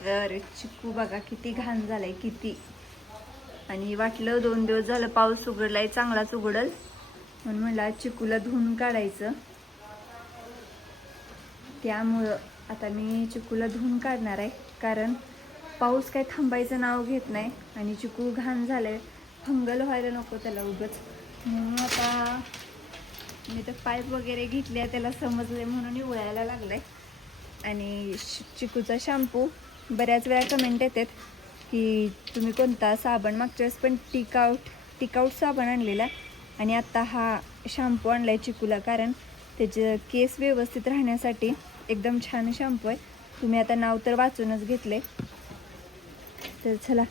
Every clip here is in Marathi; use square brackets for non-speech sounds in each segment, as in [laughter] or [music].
तर चिकू बघा किती घाण झालाय किती. आणि वाटलं दोन दिवस झालं पाऊस उघडलाय चांगलाच उघडल. म्हणून म्हणला चिकूला धुवून काढायचं. त्यामुळं आता मी चिकूला धुवून काढणार आहे कारण पाऊस काय थांबायचं नाव घेत नाही आणि चिकू घाण झालंय. फंगल व्हायला नको त्याला उगच. म्हणून आता मी तर पाईप वगैरे घेतले त्याला समजले म्हणून उळायला आहे आणि चिकूचा शॅम्पू. बऱ्याच वेळा कमेंट येतात की तुम्ही कोणता साबण मागच्या वेळेस पण टिकआउट टिकआउट साबण आणलेला आणि आत्ता हा शॅम्पू आहे चिकूला कारण त्याचे केस व्यवस्थित राहण्यासाठी एकदम छान शॅम्पू आहे. तुम्ही आता नाव तर वाचूनच घेतले तर चला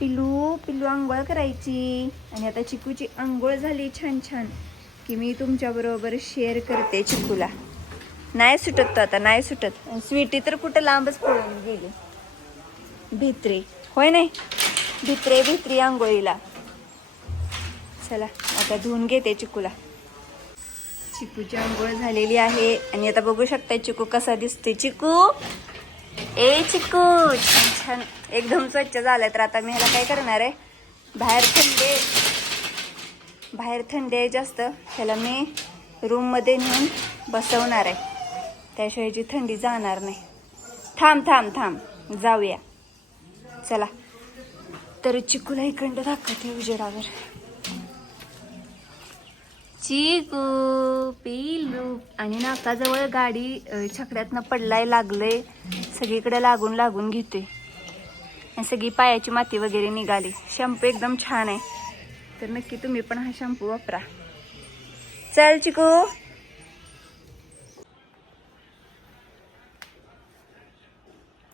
पिलू पिलू आंघोळ करायची. आणि आता चिकूची आंघोळ झाली छान छान. की मी तुमच्याबरोबर शेअर करते चिकूला. नाही सुटत तो आता नाही सुटत. स्वीटी तर कुठं लांबच पळून गेली. भित्री. होय नाही? भित्रे भित्री आंघोळीला. चला आता धुवून घेते चिकूला. चिकूची आंघोळ झालेली आहे. आणि आता बघू शकता चिकू कसा दिसते चिकू! ए चिकू! छान छान. एकदम स्वच्छ झालं तर आता मी ह्याला काय करणार आहे? बाहेर थंडे बाहेर थंडी आहे जास्त. ह्याला मी रूममध्ये नेऊन बसवणार आहे. त्याशिवाय जी थंडी जाणार नाही. थांब थांब थांब. जाऊया. चला. तर चिकूला इकडं दाखवते उजेडावर. चिकू पिलू आणि नाकाजवळ गाडी अ, छकड्यातनं पडलाय लागलंय. सगळीकडे लागून लागून घेते आणि सगळी पायाची माती वगैरे निघाली. शॅम्पू एकदम छान आहे. तर नक्की तुम्ही पण हा शॅम्पू वापरा. चल चिकू.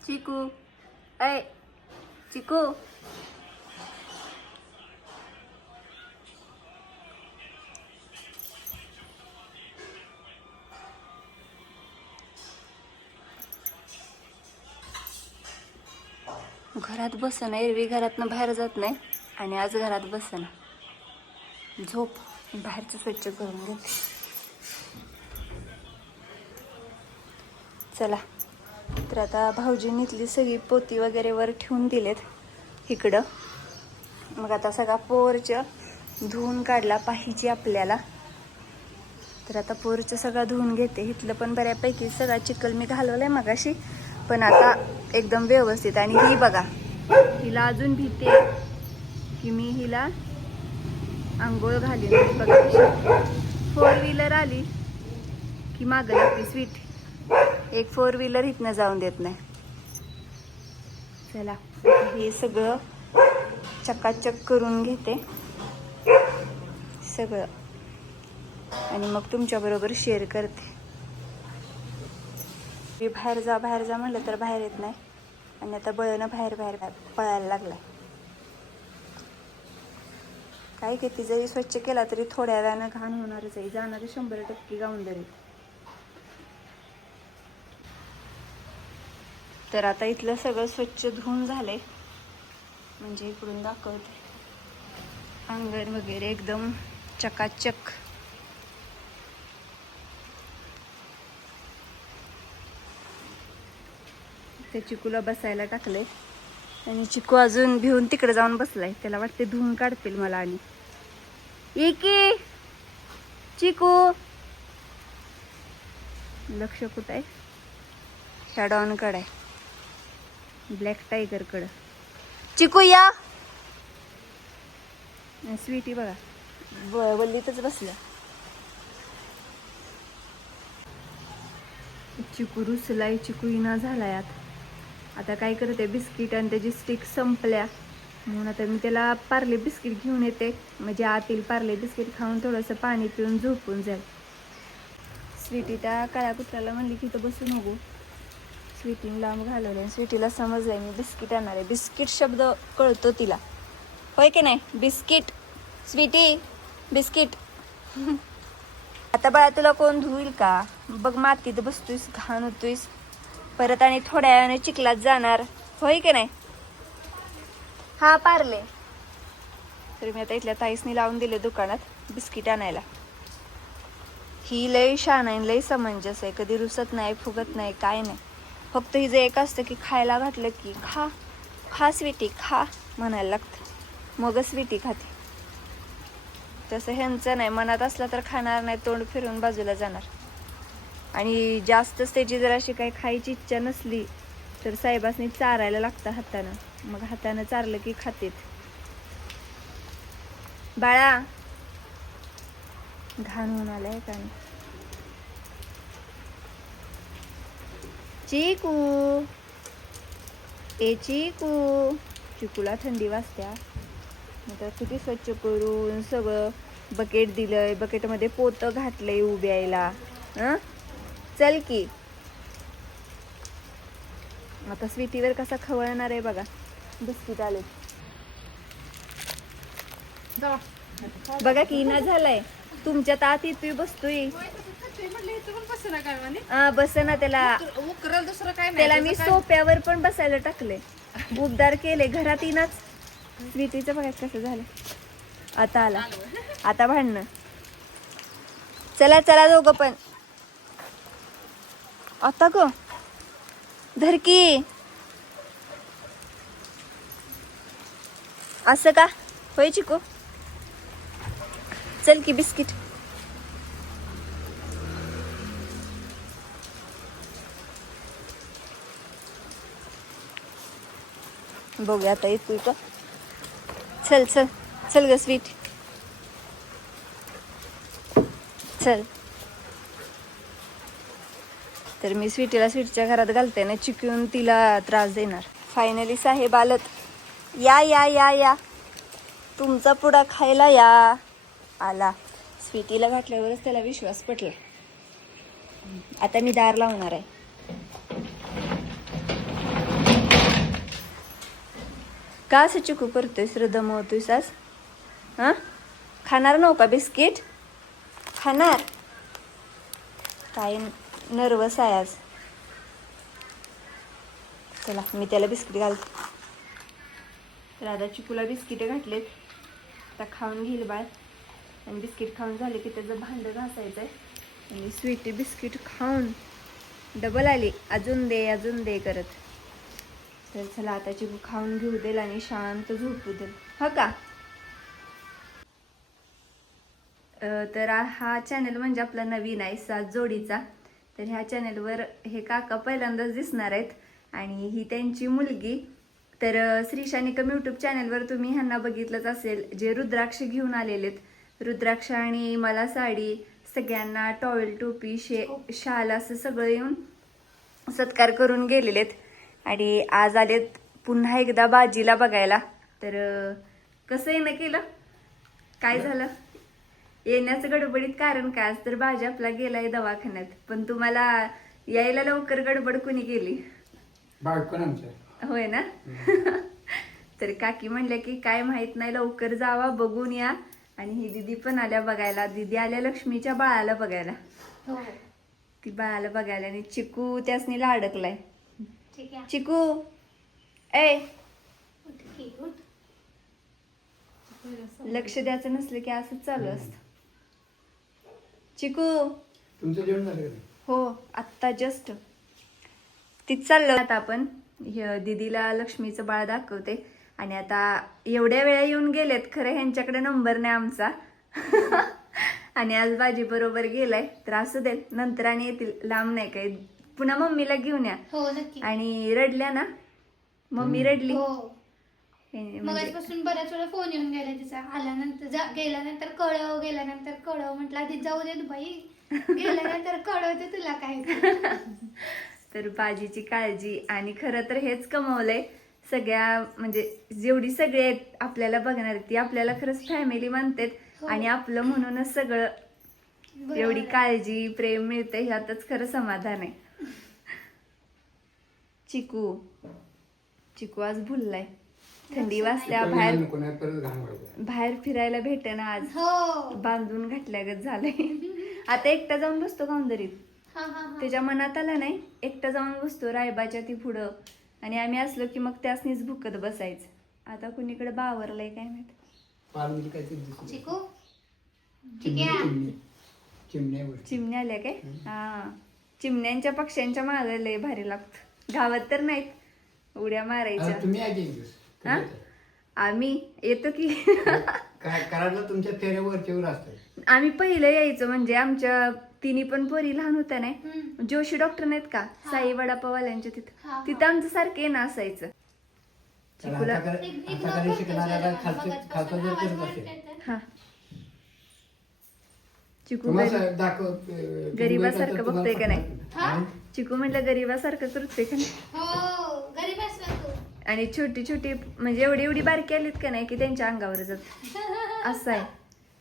चिकू. ऐ चिकू घरात बसणं एरवी घरातनं बाहेर जात नाही आणि आज घरात बसणं झोप बाहेरचं स्वच्छ करून घेते. चला. तर आता भाऊजींनी इथली सगळी पोती वगैरे वर ठेवून दिलेत इकडं. मग आता सगळा पोरच धुवून काढला पाहिजे आपल्याला. तर आता पोरचं सगळं धुवून घेते. इथलं पण बऱ्यापैकी सगळा चिखल मी घालवलाय मगाशी. पण आता एकदम व्यवस्थित. आणि ही बघा हिला अजून भीते की मी हिला आंघोळ घालीन. बघा फोर व्हीलर आली की मागं लागते स्वीट एक फोर व्हीलर इथनं जाऊन देत नाही. चला हे सगळं चकाचक करून घेते. सगळं. आणि मग तुमच्याबरोबर शेअर करते. मी बाहेर जा बाहेर जा म्हणलं तर बाहेर येत नाही. आणि आता बळनं बाहेर बाहेर बाहेर पळायला लागलाय. काय किती जरी स्वच्छ केला तरी थोड्या वेळानं घाण होणारच आहे. जाणार शंभर टक्के गाऊन जरी तर आता इथलं सगळं स्वच्छ धुवून झालंय. म्हणजे इकडून दाखवते. अंगण वगैरे एकदम चकाचक. ते चिकूला बसायला टाकले आणि चिकू अजून भिवून तिकडे जाऊन बसलाय. त्याला वाटते धुवून काढतील मला आणि. एकी! चिकू! लक्ष कुठं आहे? ह्या डॉनकडे आहे. ब्लॅक टायगर कडं. चिकू या स्वीटी बघा. वल्लीतच बसला. चिकू रुसलाय चिकू इना झालाय आता. आता काय करते बिस्किट आणि त्याची स्टिक संपल्या. म्हणून आता मी त्याला पार्ले बिस्किट घेऊन येते. म्हणजे आतील पार्ले बिस्किट खाऊन थोडंसं पाणी पिऊन झोपून जाईल. स्वीटी त्या काळ्या कुत्र्याला म्हणली की इथं बसू नको. स्वीटीने लांब घालवले आणि स्वीटीला समजलंय मी बिस्किट आणणार आहे. बिस्किट शब्द कळतो तिला. होय की नाही? बिस्किट स्वीटी बिस्किट आता बाळा तुला कोण धुईल का? बघ मातीत बसतोयस घाण होतोयस. परत आणि थोड्या वेळाने चिखलात जाणार. होय की नाही? हा पारले. तर मी आता इथल्या ताईसनी लावून दिले दुकानात बिस्किट आणायला. ही लय शान आहे लय समंजस आहे. कधी रुसत नाही फुगत नाही काय नाही. फक्त हिचं एक असतं की खायला घातलं की खा खा स्वीटी खा म्हणायला लागतं. मगच स्वीटी खाते. तसं ह्यांचं नाही मनात असलं तर खाणार नाही तोंड फिरून बाजूला जाणार. आणि जास्तच त्याची जर अशी काही खायची इच्छा नसली तर साहेबासनी चारायला लागतं हातानं. मग हातानं चारलं की खातेत. बाळा घाण होऊन आलाय का चिकू. ए चिकू. चिकूला थंडी वाजत्या. नंतर किती स्वच्छ करून सगळं बकेट दिलंय. बकेटमध्ये पोतं घातलंय उभ्यायला. हं? चल की. आता स्वीटीवर कसा खवळणार आहे बघा. बिस्किट आले. बघा की ना झालाय. तुमच्या तात येतोय बसतोय. हा बस ना त्याला दुसरं काय त्याला मी सोप्यावर पण बसायला टाकले उबदार केले घरात येईनाच स्वीटीचं बघा कसं झालं. आता आला. आता भांडणं. चला चला दोघं पण. आता ग. धरकी. असं का? होय चिको? चल की बिस्किट. बघूया आता येतोय का? चल चल चल ग स्वीट चल. तर मी स्वीटीला स्वीटच्या घरात घालते ना चिकून तिला त्रास देणार. फायनली साहेब आलत. या या या या. तुमचा पुडा खायला या. आला. स्वीटीला घातल्यावरच त्याला विश्वास पटला. आता मी दार लावणार आहे. का असं चिकू करतोयस रे आज हां? खाणार नव्ह का बिस्किट? खाणार. काय नर्वस आहे आज. चला मी त्याला बिस्किट घालते. राधा चिकूला बिस्किटं घातलेत. आता खाऊन घेईल बाळ. आणि बिस्किट खाऊन झाले की त्याचं भांडं घासायचं आहे आणि स्वीटी बिस्किट खाऊन डबल आली. अजून दे अजून दे करत. तर चला आता चिकू खाऊन घेऊ देईल आणि शांत झोपू देईल हा का? अ, तर हा चॅनल म्हणजे आपला नवीन आहे सात जोडीचा. तर ह्या चॅनलवर हे काका पहिल्यांदाच दिसणार आहेत आणि ही त्यांची मुलगी. तर श्रीशानिकम यूट्यूब चॅनलवर तुम्ही ह्यांना बघितलंच असेल जे रुद्राक्ष घेऊन आलेलेत रुद्राक्ष आणि मला साडी सगळ्यांना टॉवेल टोपी शे शाल असं सगळं येऊन सत्कार करून गेलेलेत आणि आज आलेत पुन्हा एकदा बाजीला बघायला. तर कसं येणं केलं? काय झालं? येण्याचं गडबडीत कारण काय? आज तर बाजी आपला गेलाय दवाखान्यात. पण तुम्हाला यायला लवकर गडबड कुणी आमचं होय ना? [laughs] तर काकी म्हणल्या की काय माहीत नाही लवकर जावा बघून या. आणि ही दिदी पण आल्या बघायला. दिदी आल्या लक्ष्मीच्या बाळाला बघायला. हो. ती बाळाला बघायला आणि चिकू त्यासनी आहे चिकू ए. लक्ष द्यायचं नसलं की असंच चालू असतं. चिकू. तुमचं जेवण झालं? हो आत्ता जस्ट तीच चाललं आता आपण. दीदीला लक्ष्मीचं बाळ दाखवते. आणि आता एवढ्या वेळा येऊन गेलेत खरं ह्यांच्याकडे नंबर नाही आमचा. [laughs] आणि आज बाजी बरोबर गेलाय. तर असू दे नंतर आणि येतील. लांब नाही काय पुन्हा मम्मीला घेऊन या. हो नक्की. आणि रडल्या ना? मम्मी रडली? हो. हे मग म्हणजे आजपासून बऱ्याच वेळा फोन येऊन गेला तिचा. आल्यानंतर जा गेल्यानंतर कळव गेल्यानंतर कळव. म्हटलं आधी जाऊ देत बाई. गेल्यानंतर कळवते तुला काय [laughs] तर बाजीची काळजी. आणि खरं तर हेच कमवलंय. सगळ्या म्हणजे जेवढी सगळे आहेत आपल्याला बघणार ती आपल्याला खरंच फॅमिली मानतात हो. आणि आपलं म्हणूनच सगळं बरोबर एवढी आहे. काळजी प्रेम मिळते ह्यातच खरं समाधान आहे. चिकू. चिकू आज भुललाय. थंडी परत बाहेर बाहेर फिरायला भेटेना आज. हो. बांधून घातल्यागत झालंय. आता एकटा जाऊन बसतो गावंदरीत. हा हा हा. त्याच्या मनात आलं नाही एकटा जाऊन बसतो रायबाच्या ती पुढं. आणि आम्ही असलो की मग त्यासनीच भुकत बसायचं. आता कुणीकडे बावरलंय काय माहीत? चिकू? चिमणी ठीक आहे. चिमणी चिमण्यावर चिमण्या आल्या काय? हा. चिमण्यांच्या पक्ष्यांच्या मागे लय भारी लागत. गावात तर नाहीत. उड्या मारायच्या. तुम्ही या की एक दिवस हा? तुम्ही येता. आम्ही येतो की. काय कराडला तुमच्या फेऱ्या वरच्यावर असतात आम्ही पहिलं यायचो म्हणजे आमच्या तिन्ही पण पोरी लहान होत्या नाही. जोशी डॉक्टर नाहीत का? साई वडापावाल्यांच्या हा, तिथं. हा. तिथं आमचं सारखं येणं असायचं. शिकणाऱ्याला खालचं खालचं जर करत असेल तर. हा. चिकू दाखव गरिबासारखं बघतोय का नाही? हा? हा? चिकू म्हटलं गरीबासारखं करते का नाही? हो गरीब असला तू आणि छोटी छोटी म्हणजे एवढी एवढी बारकी आलीत का नाही की त्यांच्या अंगावर जात. [laughs] असं आहे.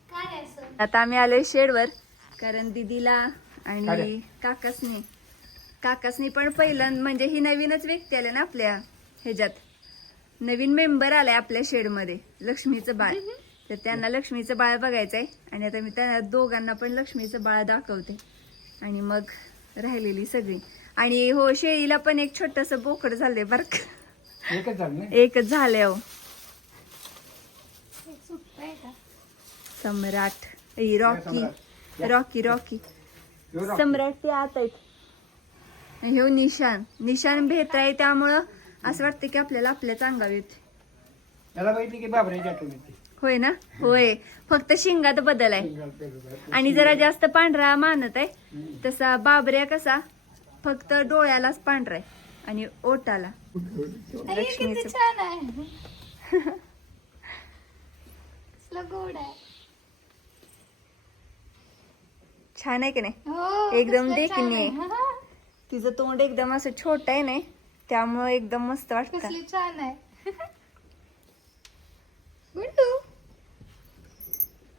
काय असं. आता आम्ही आलोय शेडवर कारण दिदीला आणि. काकासनी. काकासनी पण पहिलं म्हणजे ही नवीनच व्यक्ती आल्या ना आपल्या ह्याच्यात. नवीन मेंबर आलाय आपल्या शेडमध्ये लक्ष्मीचं बाळ. तर त्यांना लक्ष्मीचं बाळ बघायचंय. आणि आता मी त्यांना दोघांना पण लक्ष्मीचं बाळ दाखवते. आणि मग राहिलेली सगळी. आणि हो शेळीला पण एक छोटस बोकड झालंय बरं का. एकच झालंय हे Samrat. Rocky. Rocky Rocky. Samrat ते आत आहेत. ह्यो निशान. निशान भेट आहे त्यामुळं असं वाटतं की आपल्याला आपल्याच अंगावर येते त्याला बघितली की बाबऱ्याची आठवण येते होय ना? होय. फक्त शिंगात बदल आहे आणि जरा जास्त पांढरा मानत आहे. तसा बाबऱ्या कसा? फक्त डोळ्यालाच पांढरा आहे. आणि ओटाला छान आहे. कसलं गोड आहे. छान आहे की नाही? हो एकदम देखणी आहे. तिचं तोंड एकदम असं छोट आहे नाही? त्यामुळं एकदम मस्त वाटतं. छान आहे. गुंडू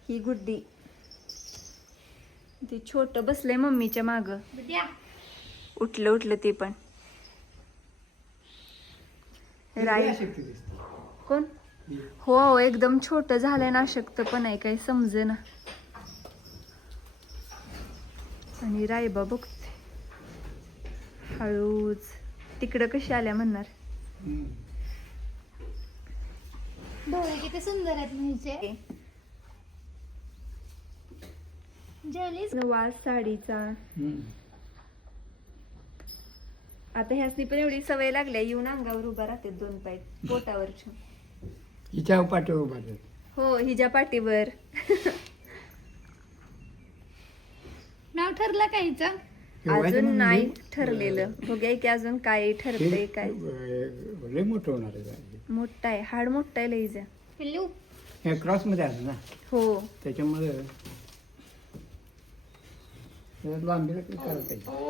ही गुड्डी. ती छोट बसलंय मम्मीच्या माग. उठलं उठलं ते पण. राय शक्ती कोण? हो. हो, एकदम छोट झालंय ना अशक्त पण आहे काही समजे ना आणि रायबा बघते. हळूच. तिकडं कशी आल्या म्हणणार. डोळे किती सुंदर आहेत म्हणजे वास साडीचा. हम्म. आता ह्यासनी पण एवढी सवय लागल्या येऊन अंगावर उभा राहते दोन पाय पोटावर. हिच्या पाठीवर उभा राहते. हो हिच्या पाठीवर. नाव ठरलं का हिचं? अजून नाही ठरलेलं. बघूया की अजून काय ठरतंय काय? अं, लय मोठं होणार आहे मोठा आहे हाड मोठा आहे लईजा हे क्रॉसमध्ये आलं ना? हो. त्याच्यामुळे लांबीला काही करायला पाहिजे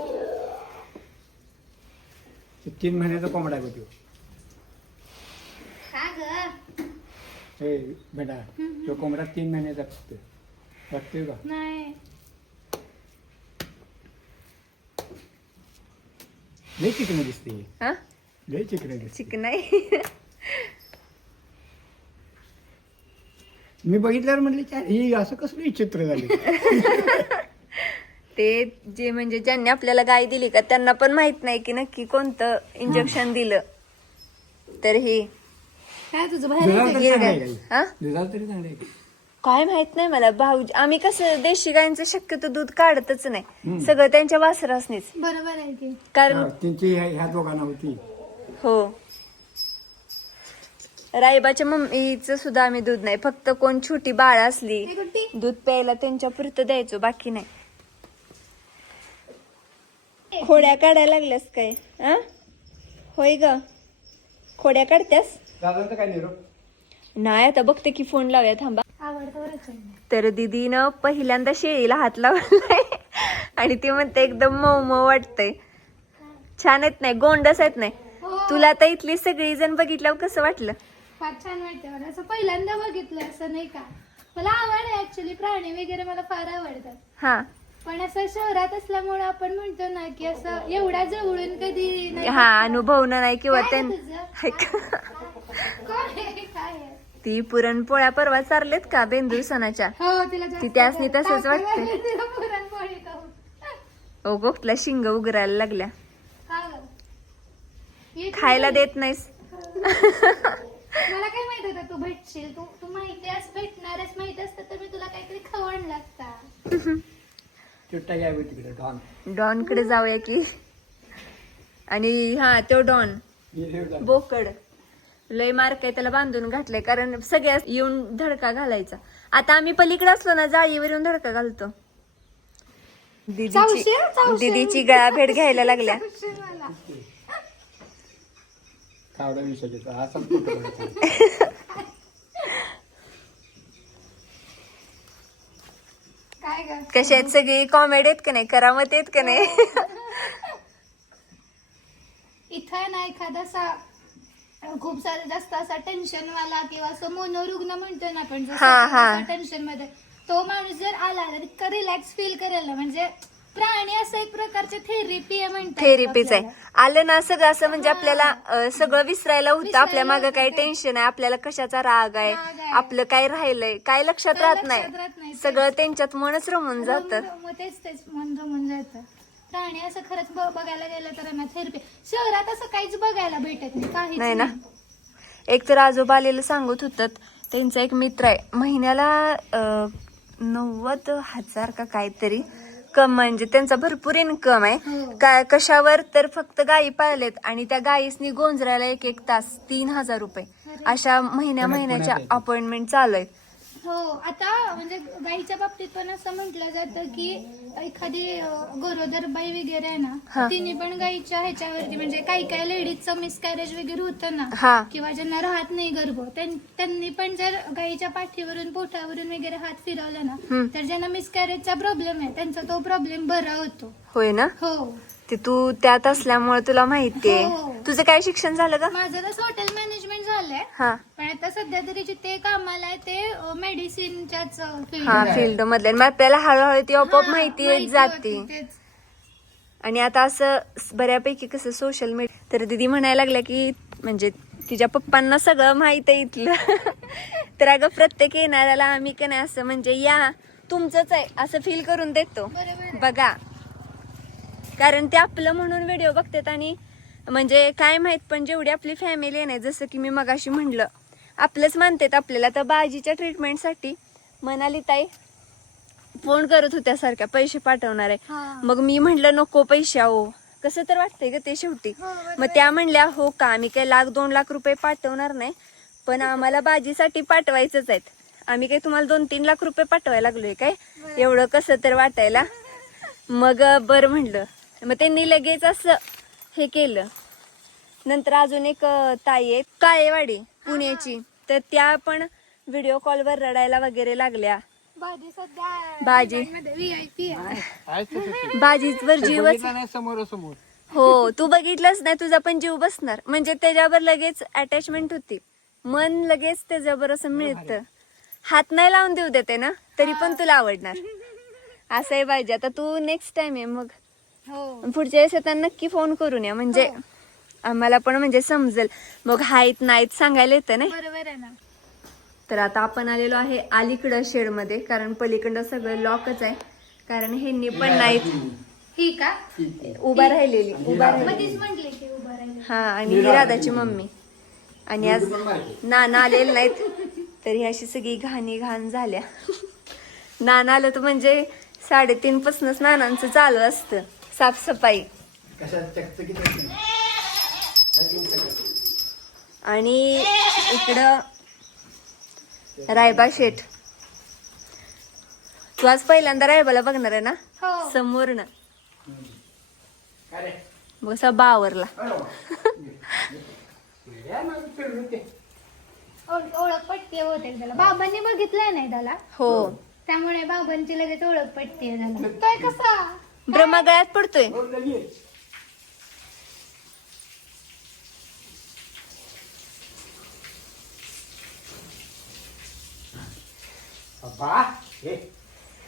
ते तीन महिन्याचा कोंबडा आहे तो. का ग? हे बेटा तो कोंबडा तीन महिन्याचा असतो वाटतोय का? नाही. लय चिकन दिसते. हा? लय चिकन दिसते. चिकन आहे मी बघितल्यावर म्हटलं "चार, ही असं कसलं चित्र झाले? [laughs] ते जे म्हणजे ज्यांनी आपल्याला गाय दिली का त्यांना पण माहीत नाही की नक्की कोणतं इंजेक्शन दिलं. तर हे. काय तुझं बाहेर हा? काय माहीत नाही मला भाऊजी आम्ही कसं देशी गायींचं शक्यतो दूध काढतच नाही. सगळं त्यांच्या वासरासनीच. बरोबर आहे की. कारण हा, त्यांची ह्या ह्या दोघांना होती. हो. रायबाच्या मम्मीचं सुद्धा आम्ही दूध नाही. फक्त कोण छोटी बाळ असली हे दूध प्यायला त्यांच्या पुरतं द्यायचो बाकी नाही. खोड्या काढायला लागल्यास काय? आ? होय ग. खोड्या काढत्यास? दादांचा काय निरोप? नाही आता बघते की फोन लावूया थांबा. तर दीदीनं पहिल्यांदा शेळीला हात लावलाय. आणि ती म्हणते एकदम मऊ मऊ वाटतंय. छान आहेत नाही गोंडस आहेत नाही. हो. तुला आता इथली सगळी जण बघितल्यावर कसं वाटलं? फार छान वाटतं मला. असं पहिल्यांदा बघितलं असं नाही का? मला आवड आहे ऍक्च्युली प्राणी वगैरे मला फार आवडतात. हा. पण असं शहरात असल्यामुळे आपण म्हणतो ना की असं एवढ्या जवळून कधी नाही हा अनुभवणं नाही किंवा काय त्यां आहे तुझं? [laughs] काय आहे? काय आहे? ती पुरणपोळ्या परवा चारलेत का बेंदूर सणाच्या हो तिला जास्त ती त्यासनी. तसंच तिला पुरणपोळी खाऊन. ओ गोखला शिंग उगरायला लागल्या गं? तू खायला घरी. देत नाहीस मला काय माहीत होतं तू भेटशील तू तू माहिती आहेस भेटणारच माहीत असतं तर मी तुला काहीतरी खवण लागता चिट्टा घ्यावी तिकडे डॉन. डॉनकडे जाऊया की. आणि हा तो डॉन. बोकड. लय मार्क आहे त्याला बांधून घातलंय कारण सगळ्या येऊन धडका घालायचा. आता आम्ही पलीकडे असलो ना जाळीवर येऊन धडका घालतो. दीदीची गळा भेट घ्यायला लागल्या. असा [laughs] फोटो काढायचा. काय ग कशा आहेत सगळी? कॉमेडी आहेत का नाही? करामत आहेत का नाही? [laughs] इथं आहे ना एखादा असा खूप सारा जास्त असा टेन्शन वाला किंवा असं मनोरुग्ण म्हणतो ना आपण हा, हा. टेन्शनमध्ये तो माणूस जर आला तर इतकं रिलॅक्स फील करेल ना. म्हणजे प्राणी असं एक प्रकारचे थेरपी आहे म्हणतात थेरपीच आहे आपल्याला. आलं ना सगळं असं म्हणजे. आपल्याला अं, सगळं विसरायला होतं आपल्या मागं काही. टेन्शन आहे आपल्याला कशाचा राग आहे राग आहे. आपलं काय राहिलंय काय लक्षात काय राहत लक्षात राहत नाही. सगळं त्यांच्यात मनच रमून जात रमून- मग तेच तेच मन रमून जातं प्राणी असं खरंच ब- बघायला गेलं तर ना थेरपी शहरात असं काहीच बघायला भेटत नाही काहीच नाही ना एक तर आजोबा आलेलं सांगत होतात त्यांचा एक मित्र आहे महिन्याला अं, नव्वद हजार का काहीतरी कम म्हणजे त्यांचा भरपूर इन्कम आहे हो. काय कशावर तर फक्त गायी पाळलेत आणि त्या गायीसनी गोंजरायला एक एक तास तीन हजार रुपये. अशा महिन्या महिन्याच्या. अपॉइंटमेंट चालू आहेत हो आता म्हणजे गाईच्या बाबतीत पण असं म्हटलं जातं की एखादी गरोदर बाई वगैरे आहे हा. ना तिने पण गाईच्या ह्याच्यावरती म्हणजे काही काही लेडीजचं मिसकॅरेज वगैरे होतं ना किंवा ज्यांना राहत नाही गर्भ त्यां- त्यांनी पण जर गाईच्या पाठीवरून पोटावरून वगैरे हात फिरवला ना. तर ज्यांना मिसकॅरेजचा प्रॉब्लेम आहे त्यांचा तो प्रॉब्लेम बरा होतो होय ना हो ते तू त्यात असल्यामुळे तुला माहितीये. हो. तुझं काय शिक्षण झालं का माझं तर हॉटेल मॅनेजमेंट झालंय. हा. पण आता सध्या तरी जिथे कामाला आहे ते मेडिसिनच्याच हा फील्ड मधल्या मग आपल्याला हळूहळू ती आपोआप माहिती येत जाते. आणि आता असं बऱ्यापैकी कसं सोशल मीडिया तर दिदी म्हणायला लागल्या की म्हणजे तिच्या पप्पांना सगळं माहीत आहे इथलं. [laughs] तर अगं प्रत्येक येणाऱ्याला आम्ही का नाही असं म्हणजे या तुमचंच आहे असं फील करून देतो. बरोबर आहे. बघा. कारण ते आपलं म्हणून व्हिडिओ बघतात आणि म्हणजे काय माहीत पण जेवढी आपली फॅमिली आहे ना जसं की मी मगाशी म्हणलं आपलंच मानतात आपल्याला. तर बाजीच्या ट्रीटमेंटसाठी मनाली ताई फोन करत होत्या सारख्या पैसे पाठवणार आहे. मग मी म्हंटल नको पैसे अहो. कसं तर वाटतंय ग ते शेवटी. हो. मग त्या म्हणल्या हो का आम्ही काही लाख दोन लाख रुपये पाठवणार नाही पण आम्हाला बाजीसाठी पाठवायचंच आहेत. आम्ही काही तुम्हाला दोन तीन लाख रुपये पाठवायला लागलोय काय. एवढं कसं तर वाटायला. मग बरं म्हणलं. मग त्यांनी लगेच असं हे केलं. नंतर अजून एक ताई आहे काळेवाडी पुण्याची. तर त्या पण व्हिडिओ कॉलवर रडायला वगैरे लागल्या. भाजी सध्या भाजी. [laughs] जीवच बघितलं नाही समोरासमोर. हो तू बघितलंच नाही तुझा पण जीव बसणार. म्हणजे त्याच्यावर लगेच अटॅचमेंट होती. मन लगेच त्याच्यावर असं मिळतं. हात नाही लावून देऊ देते ना तरी पण तुला आवडणार. असं आहे पाहिजे. आता तू नेक्स्ट टाइम आहे मग. हो. पुढच्या वेळेस येताना नक्की फोन करून या. म्हणजे आम्हाला पण म्हणजे समजेल. मग हायत नाहीत सांगायला येतं नाही? बरोबर आहे ना. तर आता आपण आलेलो आहे अलीकडं शेडमध्ये कारण पलीकडं सगळं लॉकच आहे. कारण ह्यांनी पण नाहीत ही का? उभा राहिलेली उभा राहिलेली मध्येच म्हटले की उभं राहिलं हा आणि ही राधाची मम्मी. आणि आज नाना आलेले नाहीत. तर ही अशी सगळी घाणी घाण झाल्या. नाना आलं तर म्हणजे साडेतीन पासूनच नानांचं चालू असतं. साफसफाई. आणि इकडं रायबा शेठ. तू आज पहिल्यांदा रायबाला बघणार आहे ना? हो. समोरनं. मग असा बावरला. ओळ- ओळख पट्टी होते त्याला. बाबांनी बघितलंय नाही त्याला? हो. त्यामुळे बाबांची लगेच ओळख झाला काय कसा? ब्रह्मा गळ्यात पडतोय.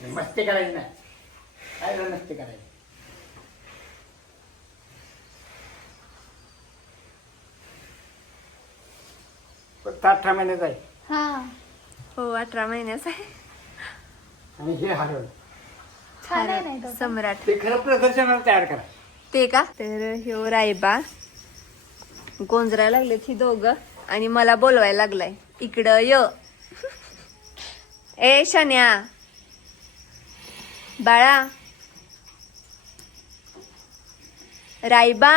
हे मस्ती करायची नाही. काय मस्ती करायची फक्त अठरा महिन्याचा आहे. हा. हो अठरा महिन्याचा आहे. आणि हे हरवलं. छान आहे नाही तो सम्राट. ते खरं प्रदर्शनाला तयार करा. ते का? तर ह्यो रायबा. गोंजरायला लागलेत ही दोघं आणि मला बोलवायला लागलाय. इकडं य. ए शन्या. बाळा. रायबा.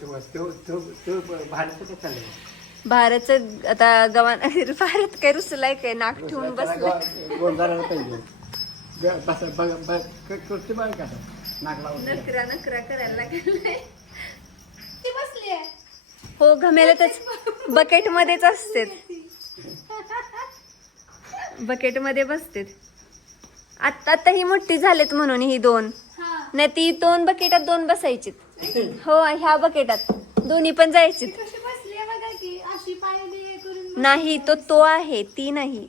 तो तो तो तो भारत कुठे चाललंय. भारतच आता गव्हाण [laughs] भारत काय रुसलाय काय? नाक ठेवून बसलं पाहिजे. बस बघ बघ क- करते बघ का? नाक लावून नकरा नकरा करायला लागलाय. ती बसली आहे. हो घमेलतच बकेट मध्येच असते. बकेटमध्ये बसते. आता आता ही मोठी झालेत म्हणून ही दोन. हा. नाही ती दोन बकेटात दोन बसायचीत. हो ह्या बकेटात दोन्ही पण जायचीत. ती कशी बसली आहे बघा की अशी पायरी हे करून बसली. नाही तो तो आहे ती नाही.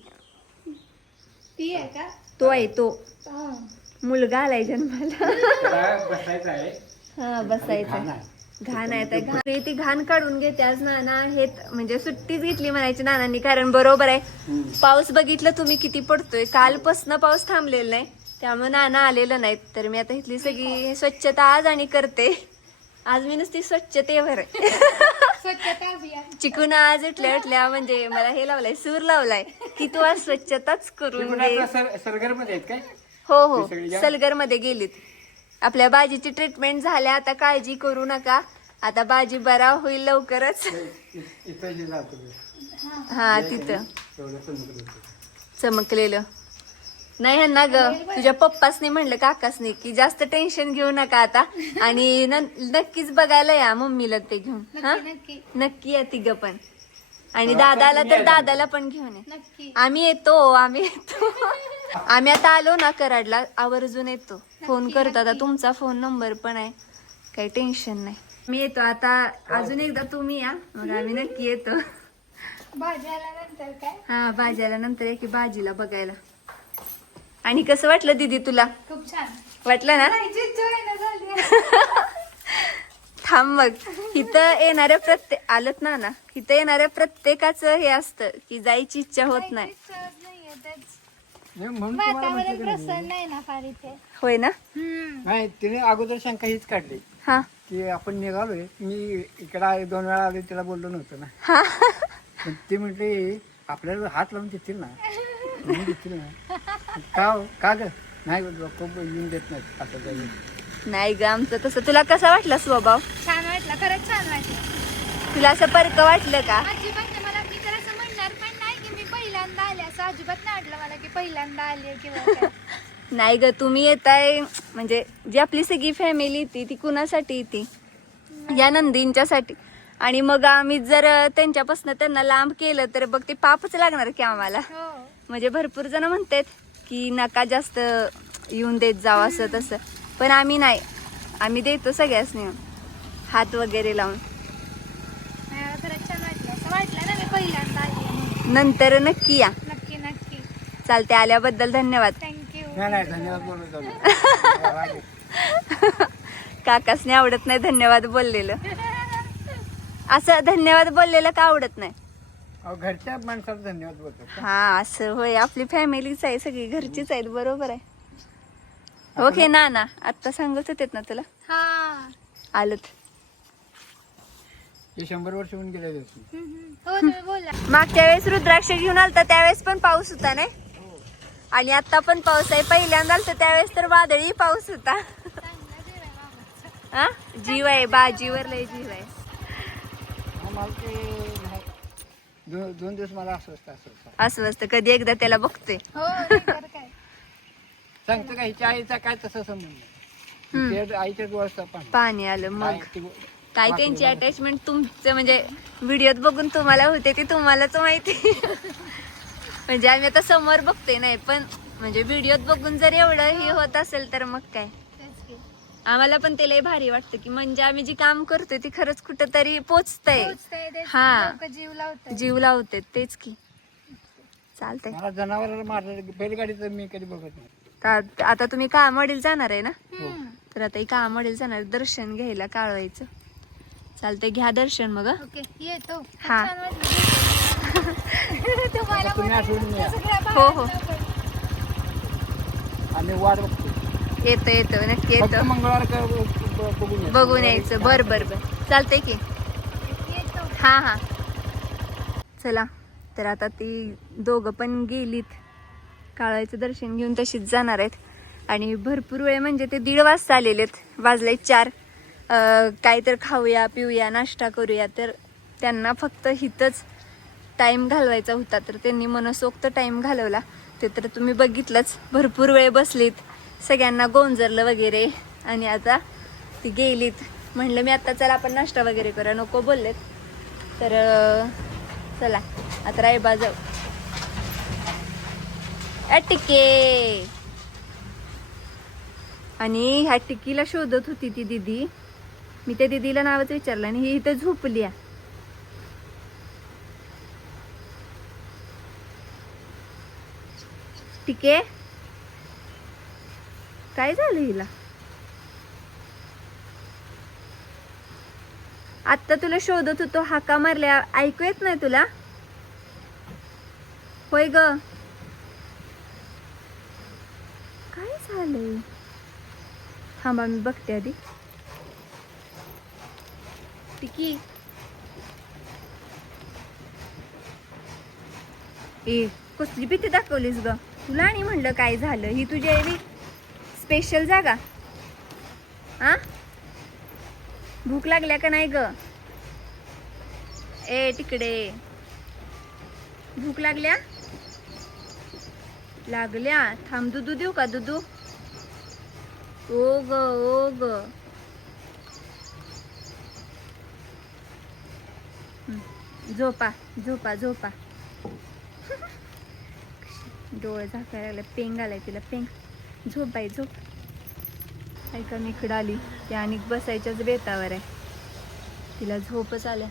ती आहे का? तो आहे तो. मुलगा आलाय जन्माला. बसायचं आहे? हा बसायचं आहे. घाण आहे. त्या घाण ती घाण काढून घेते आज नाना हे म्हणजे सुट्टीच घेतली म्हणायची नानांनी कारण बरोबर आहे. पाऊस बघितलं तुम्ही किती पडतोय. कालपासनं पाऊस थांबलेला नाही. त्यामुळे नाना आलेलं नाहीत. तर मी आता इथली सगळी स्वच्छता आज आणि करते. आज मी नुसती स्वच्छतेवर आहे. [laughs] स्वच्छता अभियान चिकून आज उठल्या उठल्या म्हणजे मला हे लावलाय सूर लावलाय की तू आज स्वच्छताच करून दे त्रिपुरातल्या सर सरगरमध्ये आहेत काय हो हो सलगरमध्ये गेलीत आपल्या बाजीची ट्रीटमेंट झाल्या आता काळजी करू नका आता बाजी बरा होईल लवकरच. हा तिथं. चमकलेलं नाही ह्यांना ग तुझ्या पप्पासनी म्हणलं काकासनी की जास्त टेन्शन घेऊ नका आता. आणि न- नक्कीच बघायला या मम्मीला ते घेऊन. हा? नक्की. नक्की नक्की या तिघ पण. आणि दादाला तर दादाला पण घेऊन ये. नक्की. आम्ही येतो आम्ही येतो. [laughs] आम्ही आता आलो ना कराडला आवर्जून येतो. फोन करतो आता. तुमचा फोन नंबर पण आहे. काही टेन्शन नाही. मी येतो आता अजून एकदा तुम्ही या मग आम्ही नक्की येतो. भाज्याला नंतर काय? हा भाज्याला नंतर आहे की भाजीला बघायला. आणि कसं वाटलं दीदी तुला? खूप छान. वाटलं ना? जायची इच्छा होईना झाली [laughs] थांब मग इथं येणाऱ्या प्रत्येक आलत ना ना. इथं येणाऱ्या प्रत्येकाचं हे असतं की जायची इच्छा होत नाही. वातावरण. प्रसन्न ना फार इथे. होय ना? नाही तिने अगोदर शंका हीच काढली. हा. की आपण निघालोय मी इकडे दोन वेळा आले तिला बोललो नव्हतं ना. हा. पण ती म्हटली आपल्याला हात लावून देतील ना. [laughs] का हो? का ग नाही लोक येऊन देत नाहीत असं काही नाही ग आमचं तसं. तुला कसा वाटला स्वभाव? छान वाटलं खरंच छान वाटलं. तुला असं परक वाटलं का? अजिबात नाही मला मी तर असं म्हणणार पण नाही की मी पहिल्यांदा आले. असं अजिबात नाही वाटलं मला की पहिल्यांदा आले किंवा काय. [laughs] नाही ग तुम्ही येताय म्हणजे जी आपली सगळी फॅमिली ती ती कुणासाठी येते? या नंदींच्यासाठी. आणि मग आम्ही जर त्यांच्यापासून त्यांना लांब केलं तर बघ ते पापच लागणार की आम्हाला. हो म्हणजे भरपूर जण म्हणतात की नका जास्त येऊन देत जावं असं तसं. पण आम्ही नाही. आम्ही देतो सगळ्यासनी. हात वगैरे लावून. नाही, मला खरंच छान वाटलं. असं वाटलं ना मी पहिल्यांदा आली आहे म्हणून. नंतर नक्की या. नक्की नक्की. चालते आल्याबद्दल धन्यवाद. थँक्यू नाही नाही धन्यवाद बोलत जाऊ [laughs] काकासने आवडत नाही धन्यवाद बोललेलं. असं धन्यवाद बोललेलं का आवडत नाही? घरच्या माणसाला धन्यवाद बोलतो. हा असं होय. आपली फॅमिलीच आहे सगळी घरचीच आहेत. बरोबर आहे. ओके ना ना आत्ता सांगत होते ना तुला? हा. आलोत. हे शंभर वर्ष होऊन गेले. हो तुम्ही बोला. मागच्या वेळेस रुद्राक्ष घेऊन आलता त्यावेळेस पण पाऊस होता नाही? आणि आता पण पाऊस आहे. पहिल्यांदा आलता त्यावेळेस तर वादळी पाऊस होता. हा? जीव आहे बाजीवर लय जीव आहे. ते. दोन दोन दिवस मला अस्वस्थ अस्वस्थ. असं असतं कधी एकदा त्याला बघतोय. हो काय. सांगतो का हिच्या आईचा काय तसा संबंध हम्म. नाही ते आईच्या डोळ्याचा पण. पाणी आलं मग. काय त्यांची अटॅचमेंट तुमचं? म्हणजे व्हिडिओत बघून तुम्हाला होते ते तुम्हालाच माहिती? [laughs] म्हणजे आम्ही आता समोर बघते नाही पण म्हणजे व्हिडिओत बघून जर एवढं हे होत असेल तर मग काय. आम्हाला पण ते लय भारी वाटतं की म्हणजे आम्ही जी काम करतोय ती खरंच कुठं तरी पोचतंय पोचतंय तेच की. हा. लोकं जीव लावतात जीव लावते तेच की चालतंय मला जनावराला मारलं बैलगाडीचं मी कधी बघत नाही ता- आता तुम्ही कामवाडीला जाणार आहे ना हम्म. तर आता कामवाडीला जाणार दर्शन घ्यायला काळवायचं चालतंय घ्या दर्शन मग हं. ओके येतो हा. छान वाटलं [laughs] तुम्हाला तुम्ही आठवून या. सगळ्या हो, हो. आम्ही वाट बघतो येतो येतो नक्की येतो. मंगळवार बघून यायचं? बर बर बर. चालतंय की? येतो. हा हा. चला. तर आता ती दोघं पण गेलीत. काळाचं दर्शन घेऊन तशीच जाणार आहेत. आणि भरपूर वेळ म्हणजे ते दीड वाजता आलेले आहेत वाजले चार. अं, काय तर खाऊया पिऊया नाश्ता करूया. तर त्यांना फक्त हिथंच टाईम घालवायचा होता. तर त्यांनी मनसोक्त टाईम घालवला. ते तर तुम्ही बघितलंच. भरपूर वेळ बसलीत. सगळ्यांना गोंजरलं वगैरे. आणि आता ती गेलीत. म्हणलं मी आता चला आपण नाश्ता वगैरे करा. नको बोललेत. तर चला. आता रायबा जाऊ. अटिके! आणि ह्या टिकीला शोधत होती ती दिदी. मी त्या दिदीला नावच विचारलं आणि ही इथं झोपली आहे. टिके! काय झालं हिला? आत्ता तुला शोधत होतो हाका मारल्या ऐकू येत नाही तुला? होय ग. काय झालंय? थांबा मी बघते आधी. टिकी ए कसली भीती दाखवलीस ग? तुला आणि म्हणलं काय झालं? ही तुझ्या एवी स्पेशल जागा? हा? भूक लागल्या का नाही ग? ए तिकडे. भूक लागल्या? लागल्या. थांब दुधू देऊ का दुधू ओ ग ओ ग. झोपा झोपा झोपा. [laughs] डोळे झाकायला लागले पेंग आलाय तिला पेंग. झोप बाई झोप. ऐका मी इकडं आली ती आणि बसायच्याच बेतावर आहे. तिला झोपच आल्या.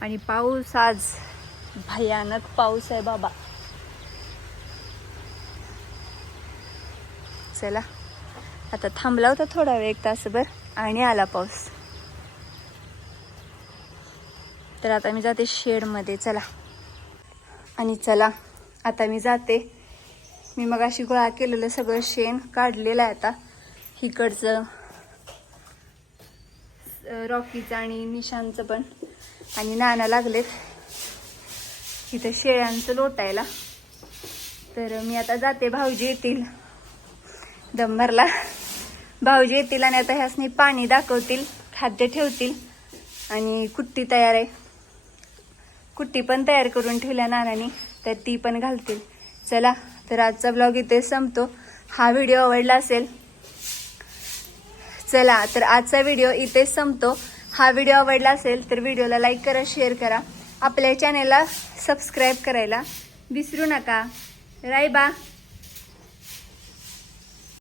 आणि पाऊस आज. भयानक पाऊस आहे बाबा. चला. आता थांबला होता थोडा वेळ एक तासभर आणि आला पाऊस. तर आता मी जाते शेडमध्ये. चला. आणि चला. आता मी जाते. मी मग अशी गोळा केलेलं सगळं शेण काढलेलं आहे आता. इकडचं रॉकीचं आणि निशांचं पण. आणि नाना लागलेत. इथं शेळ्यांचं लोटायला. तर मी आता जाते भाऊजी येतील. दंबरला भाऊजी येतील आणि आता ह्यासनी पाणी दाखवतील खाद्य ठेवतील. आणि कुट्टी तयार आहे. कुट्टी पण तयार करून ठेवल्या नानानी. तर ती पण घालतील. चला. तर आजचा ब्लॉग इथे संपतो. हा व्हिडिओ आवडला असेल चला तर आजचा व्हिडिओ इथे संपतो. हा व्हिडिओ आवडला असेल तर व्हिडिओला लाईक करा शेअर करा. आपल्या चॅनेलला सबस्क्राईब करायला विसरू नका. राय बा